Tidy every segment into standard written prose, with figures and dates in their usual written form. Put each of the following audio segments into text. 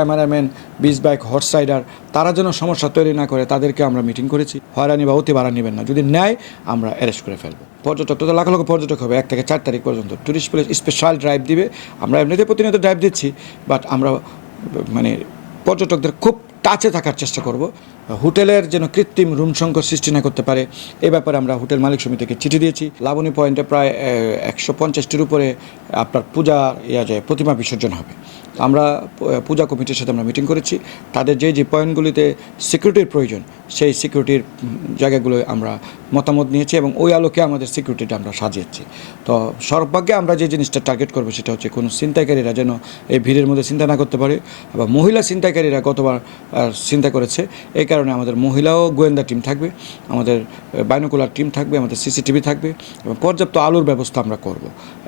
Cameraman, beach bike, horse rider তারা যেন সমস্যা তৈরি না করে তাদেরকে আমরা মিটিং করেছি। হয়রানি বা অতি ভাড়া নেবেন না, যদি নেয় আমরা অ্যারেস্ট করে ফেলবো। পর্যটক তো লাখ লক্ষ পর্যটক হবে 1 থেকে 4 তারিখ পর্যন্ত। ট্যুরিস্ট পুলিশ স্পেশাল ড্রাইভ দিবে। আমরা এমনিতে প্রতিনিয়ত ড্রাইভ দিচ্ছি, বাট আমরা মানে পর্যটকদের খুব টাচে থাকার চেষ্টা করব। হোটেলের যেন কৃত্রিম রুম সংকট সৃষ্টি না করতে পারে এ ব্যাপারে আমরা হোটেল মালিক সমিতিকে চিঠি দিয়েছি। লাবণী পয়েন্টে প্রায় 150টির উপরে আপনার পূজা প্রতিমা বিসর্জন হবে। আমরা পূজা কমিটির সাথে আমরা মিটিং করেছি। তাদের যে পয়েন্টগুলিতে সিকিউরিটির প্রয়োজন সেই সিকিউরিটির জায়গাগুলো আমরা মতামত নিয়েছি এবং ওই আলোকে আমাদের সিকিউরিটিটা আমরা সাজিয়েছি। তো সর্বাগ্যে আমরা যে জিনিসটা টার্গেট করবো সেটা হচ্ছে কোনো ছিনতাইকারীরা যেন এই ভিড়ের মধ্যে চিন্তা না করতে পারে। আবার মহিলা ছিনতাইকারীরা গতবার চিন্তা করেছে, এই কারণে আমাদের মহিলাও গোয়েন্দা টিম থাকবে, আমাদের বাইনোকুলার টিম থাকবে, আমাদের সিসিটিভি থাকবে এবং পর্যাপ্ত আলোর ব্যবস্থা আমরা করব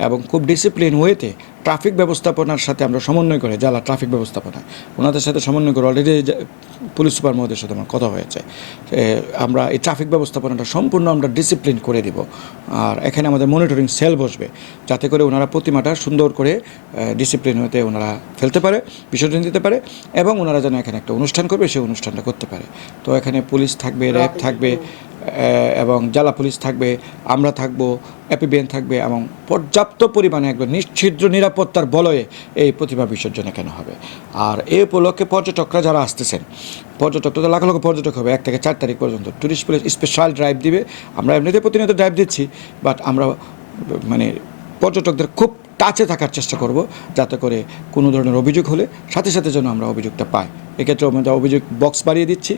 এবং খুব ডিসিপ্লিন ওয়েতে ট্রাফিক ব্যবস্থাপনার সাথে আমরা সমন্বয় করে জেলা ট্রাফিক ব্যবস্থাপনা ওনাদের সাথে সমন্বয় করে অলরেডি পুলিশ সুপার মহোদয়ের সাথে আমার কথা হয়েছে। আমরা এই ট্রাফিক ব্যবস্থাপনাটা সম্পূর্ণ আমরা ডিসিপ্লিন করে দিব। আর এখানে আমাদের মনিটরিং সেল বসবে যাতে করে ওনারা প্রতিমাটা সুন্দর করে ডিসিপ্লিন হতে ওনারা ফেলতে পারে, বিসর্জন দিতে পারে এবং ওনারা যেন এখানে একটা অনুষ্ঠান করবে সেই অনুষ্ঠানটা করতে পারে। তো এখানে পুলিশ থাকবে, র্যাব থাকবে এবং জেলা পুলিশ থাকবে, আমরা থাকবো, এপিবিএন থাকবে এবং পর্যাপ্ত পরিমাণে একবার নিশ্ছিদ্র নিরাপত্তার বলয়ে এই প্রতিমা বিসর্জন এখানে হবে। আর এই উপলক্ষে পর্যটকরা যারা আসতেছেন, পর্যটক তো লাখ লক্ষ পর্যটক হবে 1 থেকে 4 তারিখ পর্যন্ত। ট্যুরিস্ট পুলিশ স্পেশাল ড্রাইভ দিবে। আমরা এমনিতে প্রতিনিয়ত ড্রাইভ দিচ্ছি, বাট আমরা মানে পর্যটকদের খুব টাচে থাকার চেষ্টা করব যাতে করে কোনো ধরনের অভিযোগ হলে সাথে সাথে যেন আমরা অভিযোগটা পাই। এক্ষেত্রে আমরা অভিযোগ বক্স বাড়িয়ে দিচ্ছি,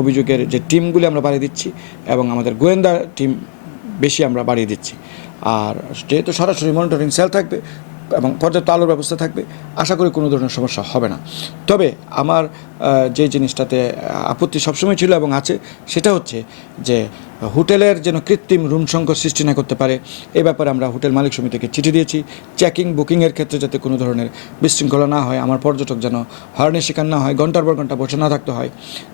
অভিযোগের যে টিমগুলি আমরা বাড়িয়ে দিচ্ছি এবং আমাদের গোয়েন্দা টিম বেশি আমরা বাড়িয়ে দিচ্ছি। আর যেহেতু সরাসরি মনিটরিং সেল থাকবে এবং পর্যাপ্ত আলোর ব্যবস্থা থাকবে, আশা করি কোনো ধরনের সমস্যা হবে না। তবে আমার যে জিনিসটাতে আপত্তি সবসময় ছিল এবং আছে সেটা হচ্ছে যে হোটেলের যেন কৃত্রিম রুম সংকট সৃষ্টি না করতে পারে এ ব্যাপারে আমরা হোটেল মালিক সমিতিকে চিঠি দিয়েছি। চেকিং বুকিংয়ের ক্ষেত্রে যাতে কোনো ধরনের বিশৃঙ্খলা না হয়, আমার পর্যটক যেন হয়রানির শিকার না হয়, ঘন্টার পর ঘন্টা বসে না থাকতে হয়।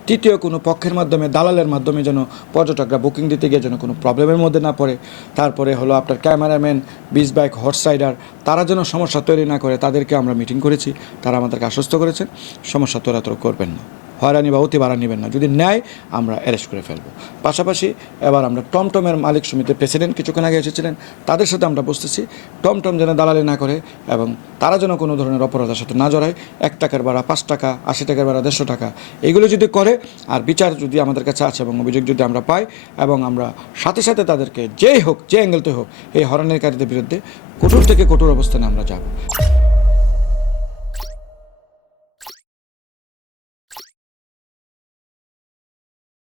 তৃতীয় কোনো পক্ষের মাধ্যমে, দালালের মাধ্যমে যেন পর্যটকরা বুকিং দিতে গিয়ে যেন কোনো প্রবলেমের মধ্যে না পড়ে। তারপরে হলো আপনার cameraman, beach bike, horse rider তারা যেন সমস্যা তৈরি না করে তাদেরকে আমরা মিটিং করেছি। তারা আমাদেরকে আশ্বস্ত করেছেন সমস্যা তোরাতোর করবেন না, হয়রানি বা অতি ভাড়া নেবেন না, যদি নেয় আমরা অ্যারেস্ট করে ফেলবো। পাশাপাশি এবার আমরা টমটমের মালিক সমিতির প্রেসিডেন্ট কিছুক্ষণ আগে এসেছিলেন, তাদের সাথে আমরা বসতেছি টমটম যেন দালালি না করে এবং তারা যেন কোনো ধরনের অপরাধের সাথে না জড়ায়। 1 টাকার ভাড়া 5 টাকা, 80 টাকার ভাড়া 150 টাকা, এগুলো যদি করে আর বিচার যদি আমাদের কাছে আছে এবং অভিযোগ যদি আমরা পাই এবং আমরা সাথে সাথে তাদেরকে যেই হোক, যে অ্যাঙ্গেলতে হোক এই হয়রানিকারীদের বিরুদ্ধে কঠোর থেকে কঠোর অবস্থানে আমরা যাব।